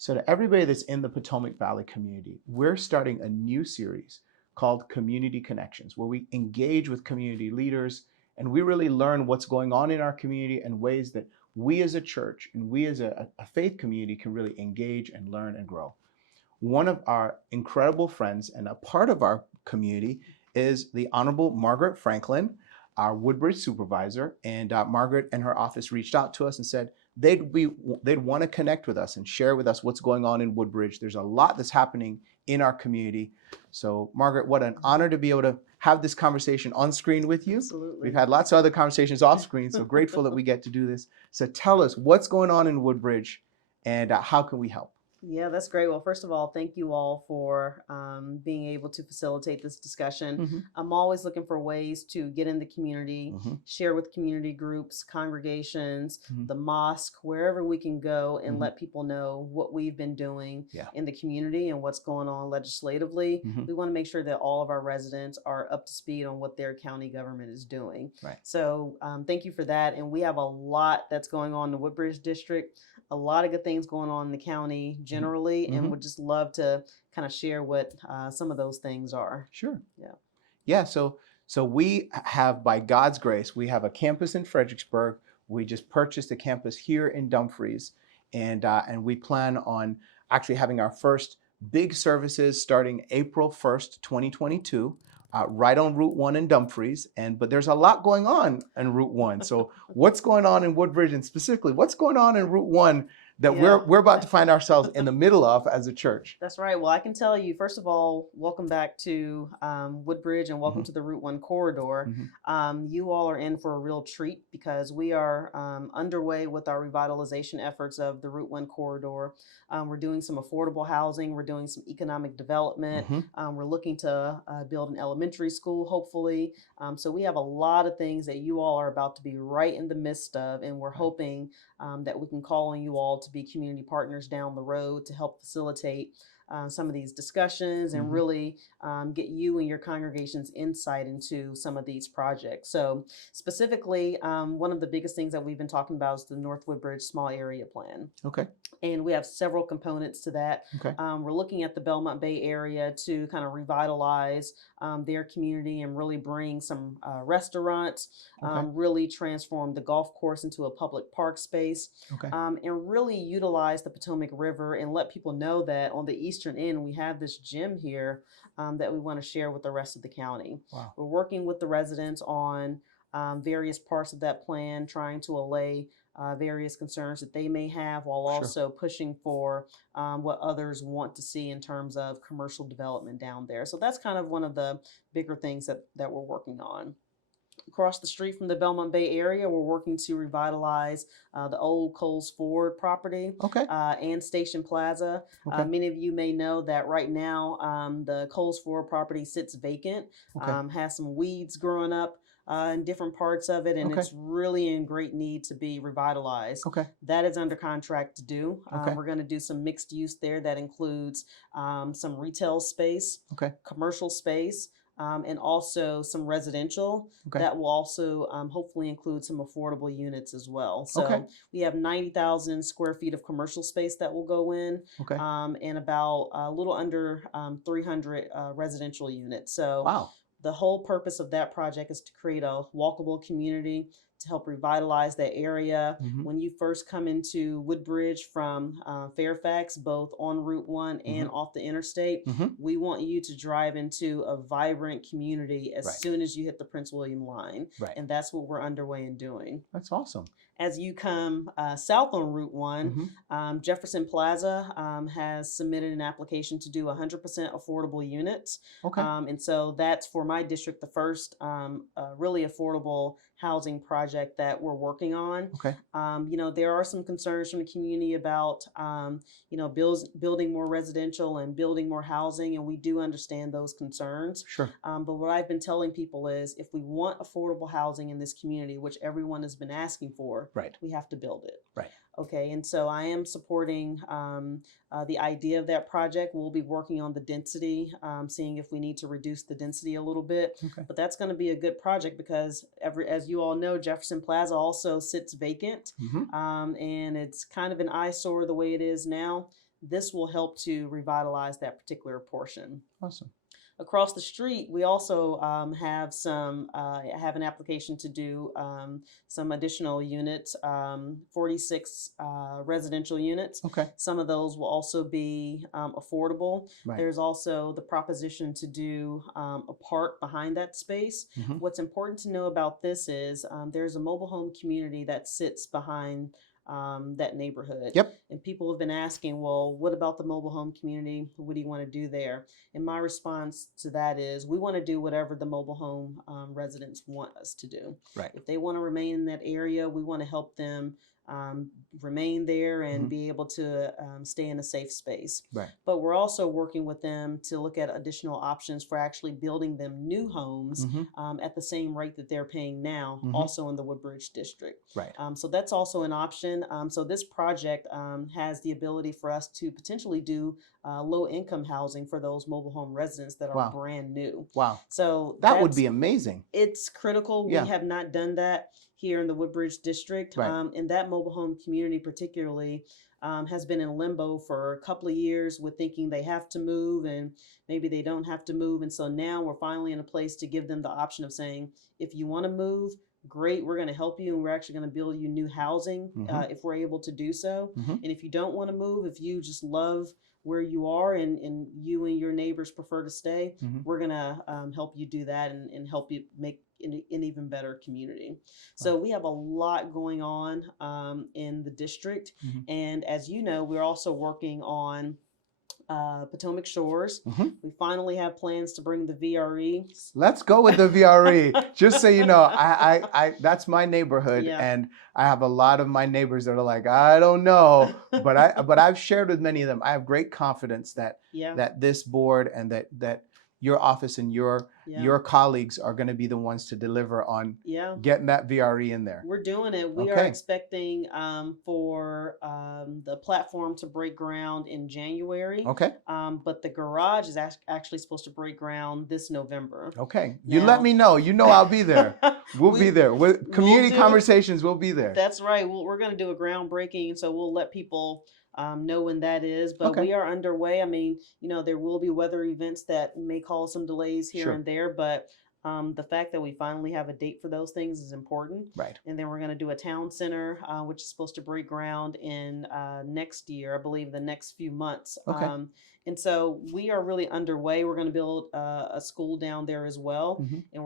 So to everybody that's in the Potomac Valley community, we're starting a new series called Community Connections, where we engage with community leaders and we really learn what's going on in our community and ways that we as a church and we as a faith community can really engage and learn and grow. One of our incredible friends and a part of our community is the Honorable Margaret Franklin, our Woodbridge supervisor. And Margaret and her office reached out to us and said they'd want to connect with us and share with us what's going on in Woodbridge. There's a lot that's happening in our community. So Margaret, what an honor to be able to have this conversation on screen with you. Absolutely. We've had lots of other conversations off screen, so grateful that we get to do this. So tell us what's going on in Woodbridge and how can we help? Yeah, that's great. Well, first of all, thank you all for being able to facilitate this discussion. Mm-hmm. I'm always looking for ways to get in the community, Mm-hmm. share with community groups, congregations, Mm-hmm. the mosque, wherever we can go and Mm-hmm. let people know what we've been doing Yeah. in the community and what's going on legislatively. Mm-hmm. We want to make sure that all of our residents are up to speed on what their county government is doing. Right. So thank you for that. And we have a lot that's going on in the Woodbridge district, a lot of good things going on in the county generally, Mm-hmm. and would just love to kind of share what some of those things are. Sure. Yeah. Yeah. So we have, by God's grace, we have a campus in Fredericksburg. We just purchased a campus here in Dumfries, and we plan on actually having our first big services starting April 1st, 2022. Right on Route 1 in Dumfries, but there's a lot going on in Route 1. So what's going on in Woodbridge, and specifically what's going on in Route 1 that Yeah. we're about to find ourselves in the middle of as a church? That's right. Well, I can tell you, first of all, welcome back to Woodbridge and welcome Mhm. to the Route 1 corridor. Mhm. You all are in for a real treat because we are underway with our revitalization efforts of the Route 1 corridor. We're doing some affordable housing. We're doing some economic development. Mhm. We're looking to build an elementary school, hopefully. So we have a lot of things that you all are about to be right in the midst of, and we're Right. hoping that we can call on you all to be community partners down the road to help facilitate some of these discussions and Mhm. really get you and your congregation's insight into some of these projects. So specifically, one of the biggest things that we've been talking about is the North Woodbridge Small Area Plan. Okay. And we have several components to that. Okay. We're looking at the Belmont Bay area to kind of revitalize their community and really bring some restaurants, Okay. really transform the golf course into a public park space, Okay. and really utilize the Potomac River and let people know that on the eastern end, we have this gym here that we want to share with the rest of the county. Wow. We're working with the residents on various parts of that plan, trying to allay various concerns that they may have, while Sure. also pushing for what others want to see in terms of commercial development down there. So that's kind of one of the bigger things that we're working on. Across the street from the Belmont Bay area, we're working to revitalize the old Coles Ford property Okay. and Station Plaza. Okay. Many of you may know that right now the Coles Ford property sits vacant, Okay. has some weeds growing up in different parts of it, and Okay. it's really in great need to be revitalized. Okay. That is under contract to do. Okay. We're going to do some mixed use there that includes some retail space, Okay. commercial space, and also some residential. Okay. That will also hopefully include some affordable units as well. So Okay. we have 90,000 square feet of commercial space that will go in, Okay. and about a little under 300 residential units. So Wow. the whole purpose of that project is to create a walkable community to help revitalize that area. Mhm. When you first come into Woodbridge from Fairfax, both on Route 1 and off the interstate, Mhm. we want you to drive into a vibrant community as Right. soon as you hit the Prince William line. Right. And that's what we're underway in doing. That's awesome. As you come south on Route 1, Mhm. Jefferson Plaza has submitted an application to do 100% affordable units. Okay. And so that's for my district, the first really affordable housing project that we're working on. Okay. There are some concerns from the community about, building more residential and building more housing, and we do understand those concerns. Sure. But what I've been telling people is if we want affordable housing in this community, which everyone has been asking for, Right. we have to build it. Right. Okay, and so I am supporting the idea of that project. We'll be working on the density, seeing if we need to reduce the density a little bit. Okay. But that's going to be a good project because, as you all know, Jefferson Plaza also sits vacant, Mhm. and it's kind of an eyesore the way it is now. this will help to revitalize that particular portion. Awesome. Across the street, we also have an application to do some additional units, 46 residential units. Okay. Some of those will also be affordable. Right. There's also the proposition to do a park behind that space. Mm-hmm. What's important to know about this is there's a mobile home community that sits behind that neighborhood. Yep. And people have been asking, well, what about the mobile home community? What do you want to do there? And my response to that is, we want to do whatever the mobile home residents want us to do. Right. If they want to remain in that area, we want to help them remain there and Mm-hmm. be able to stay in a safe space. Right. But we're also working with them to look at additional options for actually building them new homes Mm-hmm. at the same rate that they're paying now, Mm-hmm. also in the Woodbridge district. Right. So that's also an option. So this project has the ability for us to potentially do low income housing for those mobile home residents that are Wow. brand new. Wow. So That would be amazing. It's critical. Yeah. We have not done that here in the Woodbridge district. Right. And that mobile home community particularly has been in limbo for a couple of years with thinking they have to move and maybe they don't have to move. And so now we're finally in a place to give them the option of saying, if you want to move, great, we're going to help you and we're actually going to build you new housing Mm-hmm. if we're able to do so. Mm-hmm. And if you don't want to move, if you just love where you are and you and your neighbors prefer to stay, Mm-hmm. we're going to help you do that and help you make an even better community. So we have a lot going on in the district. Mm-hmm. And as you know, we're also working on Potomac Shores. Mm-hmm. We finally have plans to bring the VRE. Let's go with the VRE. Just so you know, I that's my neighborhood, Yeah. and I have a lot of my neighbors that are like, I don't know, but I've shared with many of them. I have great confidence that Yeah. that this board and that your office and your colleagues are going to be the ones to deliver on Yeah. getting that VRE in there. We're doing it. We are Okay. expecting for the platform to break ground in January. Okay. But the garage is actually supposed to break ground this November. Okay. You Now- let me know. You know I'll be there. We'll be there. With community do- conversations, we'll be there. That's right. We're going to do a groundbreaking, so we'll let people know when that is. But Okay. we are underway. I mean, there will be weather events that may cause some delays here Sure. and there, but the fact that we finally have a date for those things is important. Right. And then we're going to do a town center, which is supposed to break ground in next year, I believe the next few months. Okay. And so we are really underway. We're going to build a school down there as well. Mhm. And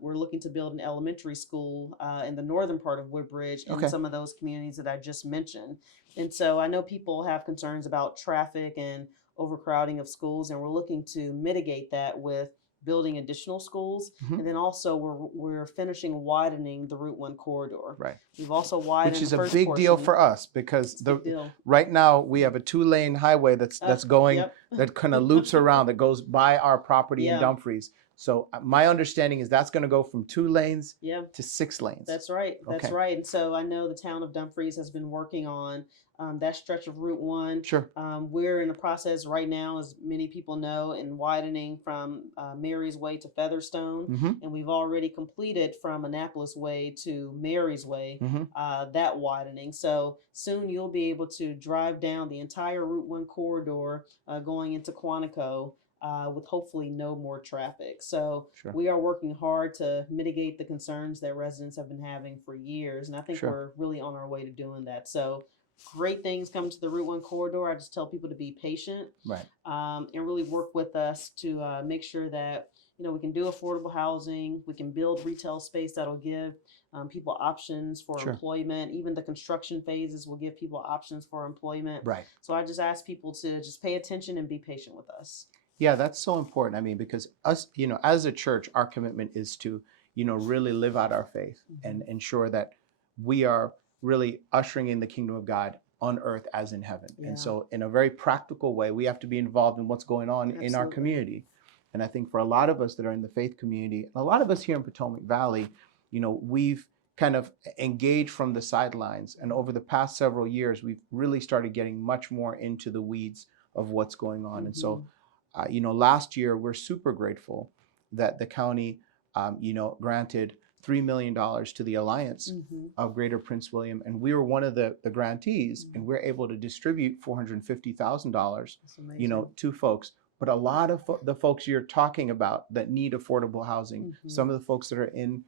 we're looking to build an elementary school in the northern part of Woodbridge and Okay. some of those communities that I just mentioned. And so I know people have concerns about traffic and overcrowding of schools, and we're looking to mitigate that with building additional schools. Mhm. And then also we're finishing widening the Route 1 corridor. Right. We've also widened Which is the a first big deal portion. for us because It's a big deal. right now we have a 2-lane highway that's going Yep. that kind of loops around that goes by our property in Yeah. Dumfries. So my understanding is that's going to go from 2 lanes Yeah. to 6 lanes. That's right. That's Okay. right. And so I know the town of Dumfries has been working on that stretch of Route 1. Sure. We're in the process right now, as many people know, in widening from Mary's Way to Featherstone. Mm-hmm. And we've already completed from Annapolis Way to Mary's Way, Mm-hmm. that widening. So soon you'll be able to drive down the entire Route 1 corridor going into Quantico with hopefully no more traffic. So Sure. we are working hard to mitigate the concerns that residents have been having for years. And I think Sure. we're really on our way to doing that. So great things come to the Route 1 corridor. I just tell people to be patient Right. and really work with us to make sure that we can do affordable housing. We can build retail space that'll give people options for Sure. employment. Even the construction phases will give people options for employment. Right. So I just ask people to just pay attention and be patient with us. Yeah, that's so important. I mean, because us, as a church, our commitment is to, really live out our faith and ensure that we are really ushering in the kingdom of God on earth as in heaven. Yeah. And so in a very practical way, we have to be involved in what's going on in our Absolutely. community. And I think for a lot of us that are in the faith community, a lot of us here in Potomac Valley, we've kind of engaged from the sidelines. And over the past several years, we've really started getting much more into the weeds of what's going on. And so, last year, we're super grateful that the county, granted $3 million to the Alliance Mhm. of Greater Prince William, and we were one of the grantees, and Mhm. we're able to distribute $450,000, That's amazing. to folks. But a lot of the folks you're talking about that need affordable housing, Mhm. some of the folks that are in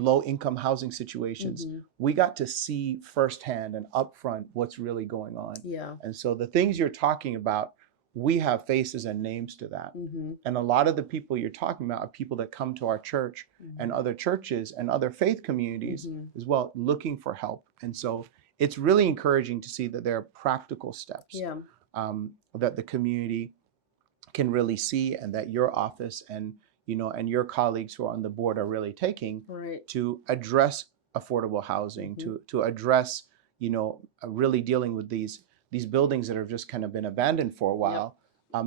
low income housing situations, Mhm. we got to see firsthand and upfront what's really going on. Yeah. And so the things you're talking about, we have faces and names to that. Mhm. And a lot of the people you're talking about are people that come to our church and Mhm. other churches and other faith communities Mhm. as well, looking for help. And so it's really encouraging to see that there are practical steps Yeah. that the community can really see, and that your office and your colleagues who are on the board are really taking Right. to address affordable housing, Mhm. to address really dealing with these buildings that have just kind of been abandoned for a Yep. while,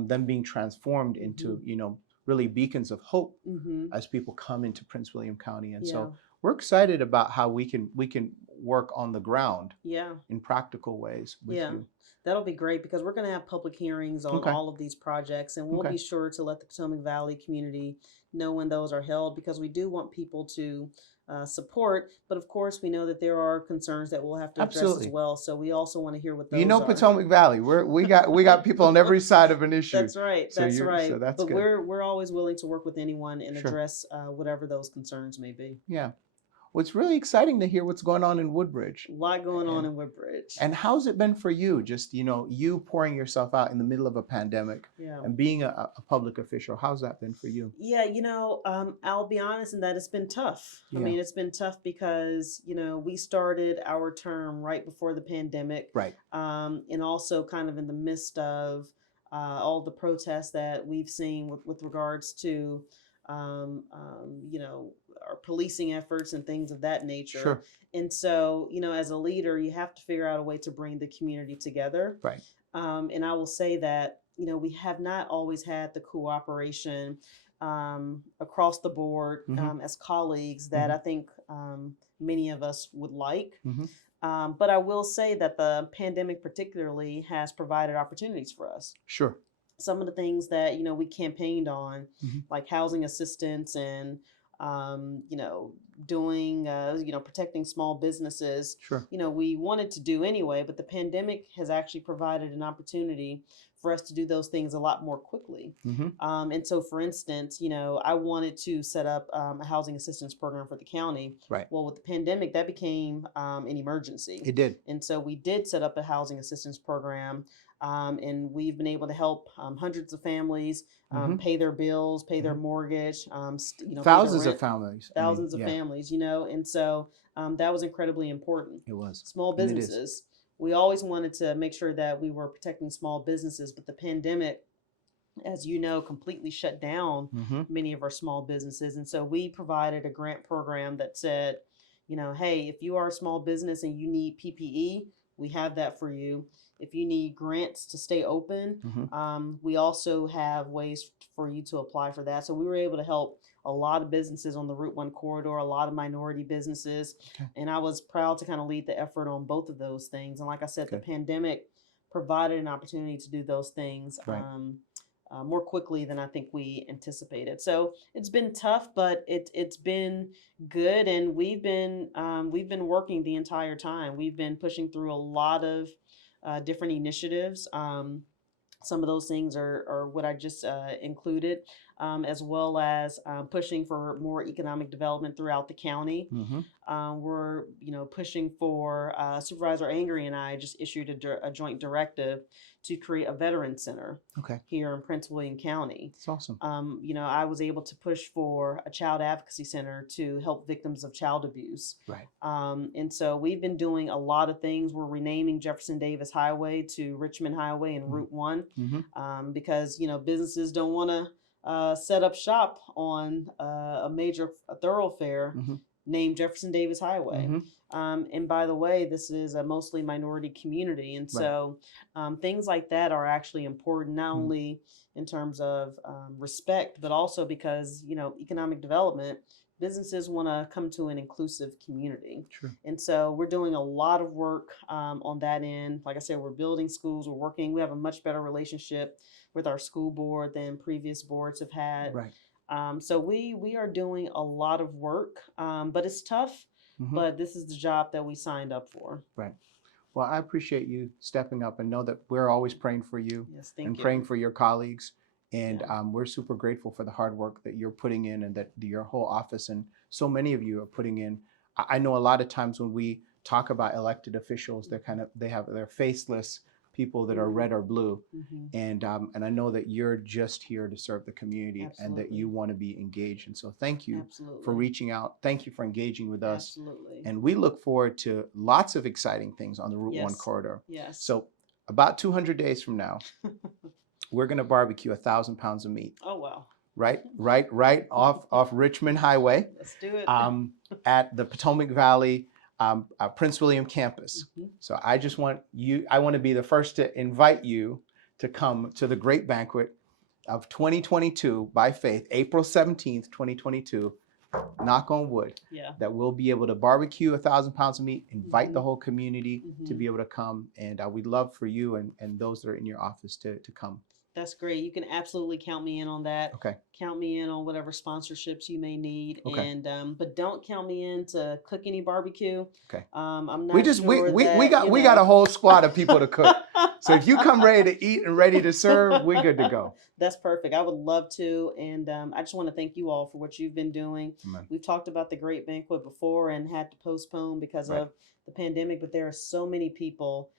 them being transformed into Mhm. really beacons of hope Mhm. as people come into Prince William County. And Yeah. so we're excited about how we can work on the ground Yeah. in practical ways with Yeah. you. That'll be great because we're going to have public hearings on Okay. all of these projects, and we'll Okay. be sure to let the Potomac Valley community know when those are held because we do want people to support. But of course, we know that there are concerns that we'll have to address as Absolutely. well. So we also want to hear what You those know are. Potomac Valley. We got people on every side of an issue. That's right. So That's you're right. so that's But good. we're always willing to work with anyone and Sure. address whatever those concerns may be. Yeah. Well, it's really exciting to hear what's going on in Woodbridge. A lot going on And in Woodbridge. and how's it been for you? Just, you pouring yourself out in the middle of a pandemic Yeah. and being a public official. How's that been for you? Yeah, I'll be honest in that it's been tough. I Yeah. mean, it's been tough because, we started our term right before the pandemic, Right. and also kind of in the midst of all the protests that we've seen with regards to, our policing efforts and things of that nature. Sure. And so, as a leader, you have to figure out a way to bring the community together. Right. And I will say that, we have not always had the cooperation across the board Mm-hmm. as colleagues that Mm-hmm. I think many of us would like. Mm-hmm. But I will say that the pandemic, particularly, has provided opportunities for us. Sure. Some of the things that we campaigned on, Mm-hmm. like housing assistance and doing protecting small businesses, Sure. we wanted to do anyway, but the pandemic has actually provided an opportunity for us to do those things a lot more quickly. Mm-hmm. And so, for instance, I wanted to set up a housing assistance program for the county. Right. Well, with the pandemic, that became an emergency. It did. And so we did set up a housing assistance program, and we've been able to help hundreds of families Mm-hmm. pay their bills, pay their Mm-hmm. mortgage, pay their Thousands of rent, families. I mean, thousands of yeah, families, and so that was incredibly important. it was. Small And it is. businesses, we always wanted to make sure that we were protecting small businesses, but the pandemic, as you know, completely shut down Mm-hmm. many of our small businesses. And so we provided a grant program that said, hey, if you are a small business and you need PPE, we have that for you. If you need grants to stay open, Mm-hmm. we also have ways for you to apply for that. So we were able to help a lot of businesses on the Route 1 corridor, a lot of minority businesses. Okay. And I was proud to kind of lead the effort on both of those things. And like I said, the Good. pandemic provided an opportunity to do those things Right. more quickly than I think we anticipated. So it's been tough, but it's been good, and we've been working the entire time. We've been pushing through a lot of different initiatives. Some of those things are what I just included, as well as pushing for more economic development throughout the county. Mm-hmm. We're pushing for Supervisor Angry and I just issued a joint directive to create a veteran center Okay. here in Prince William County. It's awesome. I was able to push for a child advocacy center to help victims of child abuse. Right. And so we've been doing a lot of things. We're renaming Jefferson Davis Highway to Richmond Highway and Route 1 Mm-hmm. because, businesses don't want to set up shop on a major thoroughfare Mm-hmm. named Jefferson Davis Highway. Mm-hmm. And by the way, this is a mostly minority community. And Right. so things like that are actually important, not Mm-hmm. only in terms of respect, but also because, economic development, businesses want to come to an inclusive community. Sure. And so we're doing a lot of work on that end. Like I said, we're building schools, we have a much better relationship with our school board than previous boards have had. Right. So we are doing a lot of work, but it's tough. Hmm. But this is the job that we signed up for. Right. Well, I appreciate you stepping up and know that we're always praying for you Yes, and thank praying you. for your colleagues. And Yeah. we're super grateful for the hard work that you're putting in and that your whole office and so many of you are putting in. I know a lot of times when we talk about elected officials, they're faceless people that are Mm, red or blue. hmm. And I know that you're just here to serve the community and that you Absolutely. want to be engaged. And so thank you for Absolutely. reaching out. Thank you for engaging with us. Absolutely. And we look forward to lots of exciting things on the Route 1 Yes. corridor. Yes. So, about 200 days from now, we're going to barbecue 1,000 pounds of meat, Oh, wow. right off Richmond Highway, Let's do it. um, at the Potomac Valley Prince William campus. Mhm. So I want to be the first to invite you to come to the great banquet of 2022 by faith, April 17th, 2022. Knock on wood, Yeah. that we'll be able to barbecue 1,000 pounds of meat, invite the Mhm. whole community to Mhm. be able to come. And we'd love for you and those that are in your office to come. That's great. You can absolutely count me in on that. Okay. Count me in on whatever sponsorships you may need, Okay. and but don't count me in to cook any barbecue. Okay. I'm We not just sure we that got we got a whole squad of people to cook. So if you come ready to eat and ready to serve, we're good to go. That's perfect. I would love to, and I just want to thank you all for what you've been doing. Amen. We've talked about the great banquet before and had to postpone because Right. of the pandemic, but there are so many people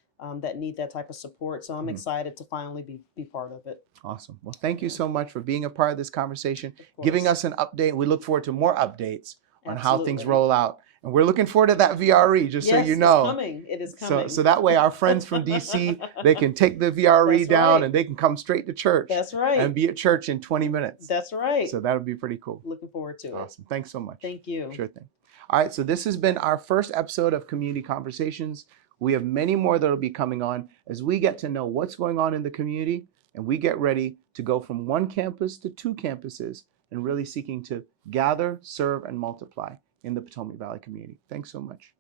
that need that type of support. So I'm Mhm. excited to finally be part of it. Awesome. Well, thank you Yeah, so much for being a part of this conversation, of giving course. us an update. We look forward to more updates on how things Absolutely. roll out. And we're looking forward to that VRE, just so you Yes, it's know. coming. It is So coming. that way our friends from DC, they can take the VRE That's down right. and they can come straight to church That's right. and be at church in 20 minutes. That's right. So that would be pretty cool. Looking forward to it. Awesome. Thanks so much. Thank you. Sure thing. All right. So this has been our first episode of Community Conversations. We have many more that will be coming on as we get to know what's going on in the community and we get ready to go from one campus to two campuses and really seeking to gather, serve, and multiply in the Potomac Valley community. Thanks so much.